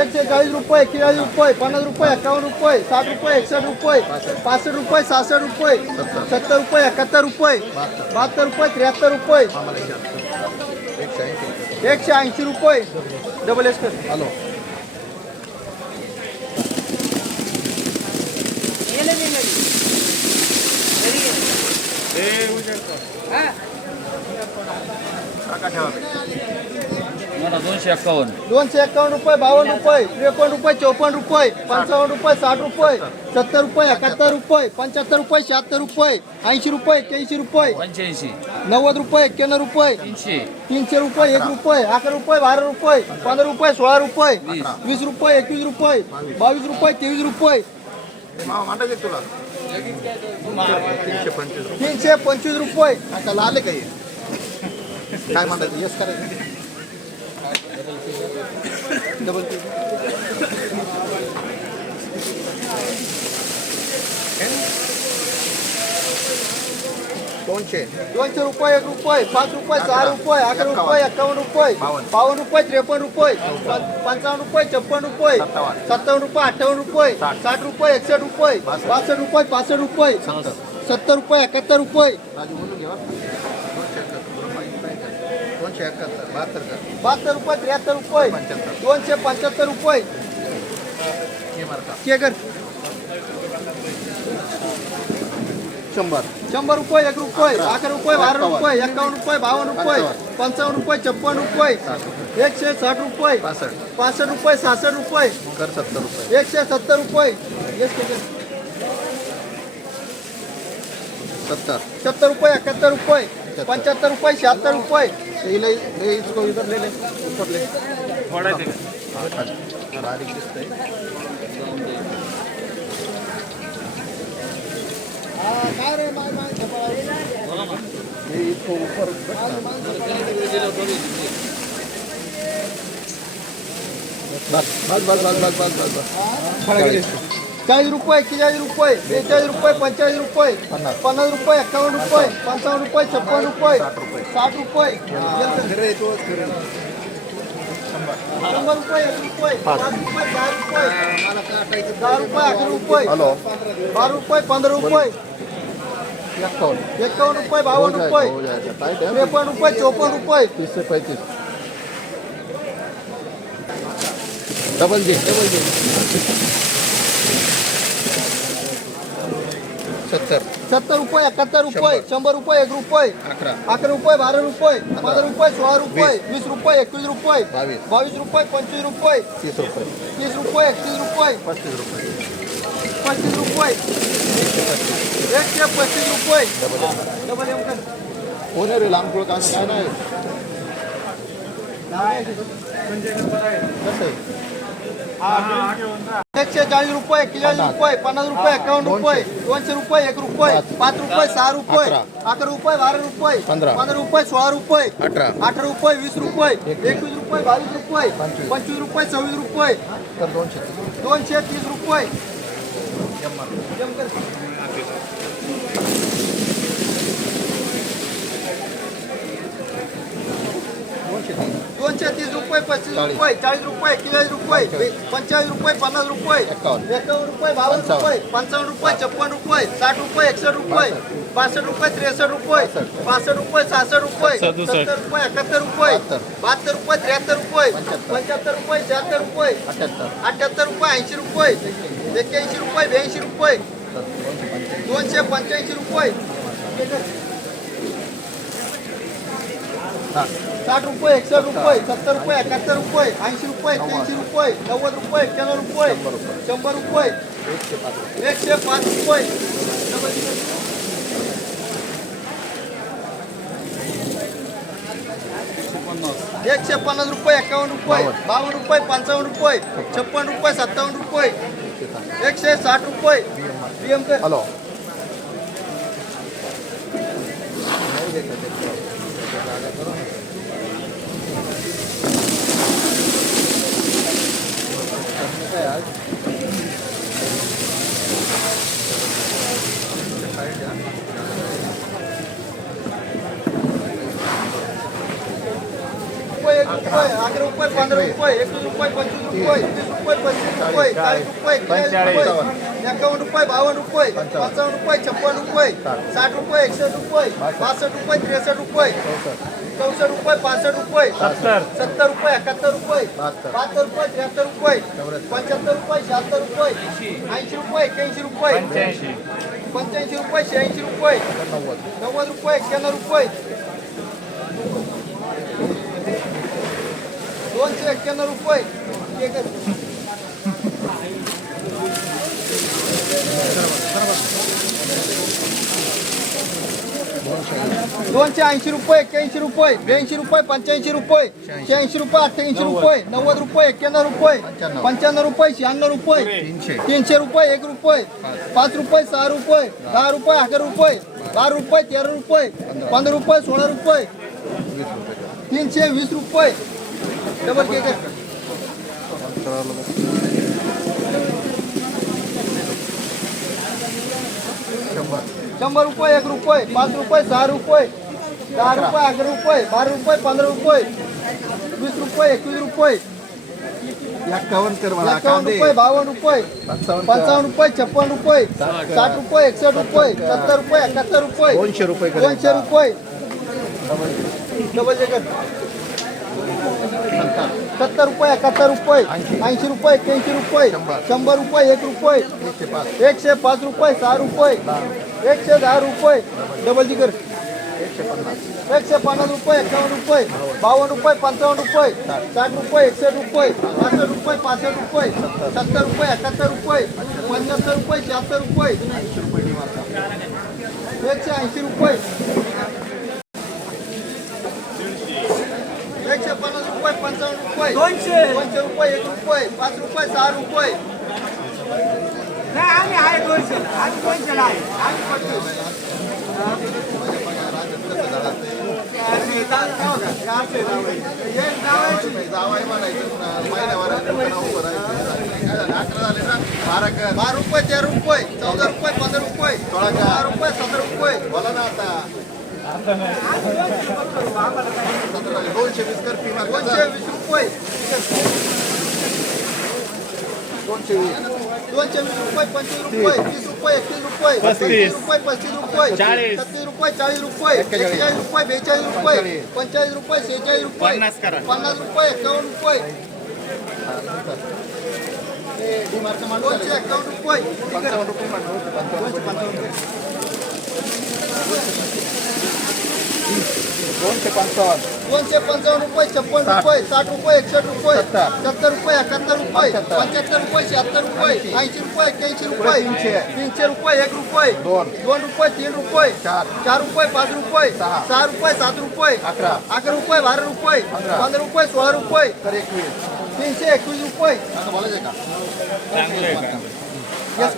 એકસો ચાલીસ રૂપિયા રૂપિયા પચાસ રૂપિયા સાત રૂપિયા એકસઠ રૂપિયા પાસઠ રૂપિયા સાસઠ રૂપિયા સત્તર રૂપિયા એકાત્તર રૂપિયા બહાત્તર રૂપિયા ત્રેહત્તર રૂપિયા. એકસો એંશી. રૂપિયા. Double S hello. ठेवा? दोनशे एक्कावन्न दोनशे एकावन्न रुपये बावन्न रुपये त्रेपन्न रुपये चौपन्न रुपये पंचावन्न रुपये साठ रुपये सत्तर रुपये एकाहत्तर रुपये पंच्याहत्तर रुपये शहात्तर रुपये ऐंशी रुपये एक्क्याऐंशी रुपये पंच्याऐंशी. नव्वद रुपये एक्क्याण्णव रुपये तीनशे. तीनशे रुपये एक रुपये अकरा रुपये बारा रुपये पंधरा रुपये सोळा रुपये वीस. रुपये एकवीस रुपये बावीस रुपये तेवीस रुपये. तुला? तीनशे पंचवीस रुपये. तीनशे पंचवीस रुपये. आता आले काही काय म्हणतात? यस करायचं डबल दोनशे. दोनशे रुपये एक रुपये पाच रुपये सहा रुपये अकरा रुपये एकावन्न रुपये बावन्न. रुपये त्रेपन्न रुपये पं- पंचावन्न रुपये छप्पन्न रुपये सत्तावन्न. सत्तावन्न रुपये अठ्ठावन्न रुपये साठ. रुपये एकसष्ट रुपये बासष्ट. रुपये पासष्ट रुपये सत्तर. रुपये एकाहत्तर रुपये दोनशे एकाहत्तर बहात्तर कर. बहात्तर रुपये त्र्याहत्तर रुपये. पंच्याहत्तर. दोनशे पंच्याहत्तर रुपये. हे मारता. के कर. शंभर. शंभर रुपये एक रुपये अकरा. रुपये बारा रुपये एकावन्न रुपये बावन्न रुपये पंचावन्न रुपये छप्पन्न रुपये एकशे साठ रुपये पासष्ट. पासष्ट रुपये सहासष्ट रुपये कर सत्तर रुपये. एकशे सत्तर रुपये. येस के कर. सत्तर. सत्तर रुपये एकाहत्तर रुपये पंच्याहत्तर रुपये शहात्तर रुपये. ले ले इसको इधर ले ले ऊपर ले। थोड़ा देखा बारीक दिखता है इसको ऊपर बस बस बस बस बस। बस बस खड़ा चाळीस. रुपये एक्केचाळीस रुपये बेचाळीस रुपये पंचेचाळीस रुपये पन्नास. रुपये एकावन्न रुपये पंचावन्न रुपये छप्पन्न रुपये साठ रुपये. शंभर रुपये एक रुपये पाच. रुपये दहा रुपये दहा रुपये अकरा रुपये बारा रुपये पंधरा रुपये एक्कावन्न एकावन्न रुपये हो बावन्न रुपये हो है त्रेपन्न रुपये चौपन्न रुपये तीस से पैंतीस डबल जी डबल जी सत्तर. सत्तर रुपये एकाहत्तर रुपये शंभर. रुपये एक रुपये अकरा. अकरा रुपये बारा रुपये पंधरा रुपये सोळा रुपये वीस रुपये एकवीस रुपये बावीस. बावीस रुपये पंचवीस रुपये तीस रुपये. तीस रुपये एकतीस रुपये पस्तीस रुपये. पस्तीस रुपये एकशे पस्तीस रुपये. डबल एम कर. होणे रे लांब कुळ काम काय नाही? कसं आहे? एकशे चाळीस એકસો ચાલીસ રૂપિયા કિલોલીસ રૂપિયા પંદર રૂપિયા એકાવન રૂપિયા ત્રણસો રૂપિયા એક રૂપિયા પાંચ રૂપિયા સાત રૂપિયા આઠ રૂપિયા બાર રૂપિયા પંદર. રૂપિયા સો રૂપિયા અઢાર રૂપિયા વીસ રૂપિયા એકવીસ રૂપિયા બાવીસ રૂપિયા પંચવીસ. રૂપિયા છવ્વીસ રૂપિયા. दोनशे ત્રીસ રૂપિયા. રૂપિયા પચીસ રૂપિયા ચાલીસ રૂપિયા એકવીસ રૂપિયા પંચાવીસ રૂપિયા પચાસ રૂપિયા એકાવન. રૂપિયા બાવન રૂપિયા પંચાવન રૂપિયા છપ્પન રૂપિયા સાઠ રૂપિયા એકસઠ રૂપિયા પાસઠ રૂપિયા ત્રેસઠ રૂપિયા પાસઠ રૂપિયા સાસઠ રૂપિયા સત્તર રૂપિયા એકાત્તર રૂપિયા બહાત્તર રૂપિયા ત્રેતર રૂપિયા પંચોતેર. રૂપિયા છ્યાત્તર રૂપિયા અઠ્યાત્તર રૂપિયા એંશી રૂપિયા એક્યાએંશી રૂપિયા બ્યાએંશી રૂપિયા દોનશે पंच्याऐंशी रुपये साठ रुपये एकसष्ट रुपये सत्तर रुपये एकाहत्तर रुपये ऐंशी रुपये एक्क्याऐंशी रुपये नव्वद रुपये एक्क्याण्णव रुपये शंभर रुपये. एकशे पाच रुपये. एकशे पन्नास रुपये एकावन्न रुपये बावन्न. रुपये पंचावन्न रुपये छप्पन्न रुपये सत्तावन्न रुपये. एकशे साठ रुपये. Hello Gracias. द्या. रुपये एक रुपये अकरा रुपये पंधरा रुपये एकवीस रुपये पंचवीस रुपये तीस रुपये पस्तीस रुपये चाळीस रुपये बेचाळीस रुपये एकावन्न रुपये बावन्न रुपये पंचावन्न रुपये छप्पन रुपये साठ रुपये एकसष्ट रुपये पासष्ट रुपये त्रेसष्ट रुपये चौसष्ट रुपये पासष्ट रुपये सत्तर रुपये एकाहत्तर रुपये बहात्तर रुपये त्र्याहत्तर रुपये पंच्याहत्तर रुपये शहात्तर रुपये ऐंशी रुपये एक्क्याऐंशी रुपये पंच्याऐंशी रुपये शहाऐंशी रुपये नव्वद रुपये एक्क्याण्णव रुपये दोनशे ऐंशी रुपये एक्क्याऐंशी रुपये ब्याऐंशी रुपये पंच्याऐंशी रुपये शहाऐंशी रुपये अठ्ठ्याऐंशी रुपये नव्वद रुपये एक्क्याण्णव रुपये पंच्याण्णव रुपये शहाण्णव रुपये तीनशे रुपये एक रुपये पाच रुपये सहा रुपये दहा रुपये अकरा रुपये बारा रुपये तेरा रुपये पंधरा रुपये सोळा रुपये तीनशे वीस रुपये. शंभर रुपये एक रुपये पाच रुपये सहा रुपये दहा रुपये अकरा रुपये बारा रुपये पंधरा रुपये वीस रुपये एकवीस रुपये. एक्कावन्न कर मला एकावन्न रुपये बावन्न रुपये. पंचावन्न रुपये छप्पन रुपये. साठ रुपये एकसष्ट रुपये सत्तर रुपये एकाहत्तर रुपये. दोनशे रुपये. दोनशे रुपये. डबल सत्तर रुपये एकाहत्तर रुपये ऐंशी. रुपये एक्क्याऐंशी रुपये शंभर. रुपये एक रुपये एकशे पाच. रुपये सहा रुपये एकशे दहा रुपये डबल जिगर एकशे पन्नास. रुपये एकावन्न रुपये बावन्न रुपये पंचावन्न रुपये साठ रुपये एकसष्ट रुपये पासष्ट रुपये पासष्ट रुपये सत्तर रुपये एकाहत्तर रुपये पंच्याहत्तर रुपये शहात्तर रुपये. एकशे ऐंशी रुपये एकशे पन्नास रुपये पंचावन्न रुपये दोनशे. दोनशे रुपये एक रुपये पाच रुपये सहा रुपये. बारा रुपये तेरा रुपये चौदा रुपये पंधरा रुपये सोळा रुपये सतरा रुपये. बोला ना आता. दोनशे वीस कर दोनशे वीस रुपये दोनशे वीस दोनशे वीस रुपये पंचवीस रुपये तीस रुपये एकतीस रुपये पस्तीस रुपये पस्तीस रुपये चाळीस. छत्तीस रुपये चाळीस रुपये एक्केचाळीस रुपये बेचाळीस रुपये पंचेचाळीस रुपये शेहेचाळीस रुपये पन्नास रुपये एकावन्न रुपये दोनशे एकावन्न रुपये पंचावन्न रुपये दोनशे पंचावन्न दोनशे पंचावन्न रुपये छप्पन रुपये साठ रुपये एकसष्ट रुपये सत्तर रुपये एकाहत्तर रुपये पंच्याहत्तर रुपये शहात्तर रुपये ऐंशी रुपये एक्क्याऐंशी रुपये तीनशे. तीनशे रुपये एक रुपये दोन. दोन रुपये तीन रुपये चार. चार रुपये पाच रुपये सहा. सहा रुपये सात रुपये अकरा. अकरा रुपये बारा रुपये पंधरा. पंधरा रुपये सोळा रुपये तर एकवीस तीनशे एकवीस रुपये आता बोलायचं का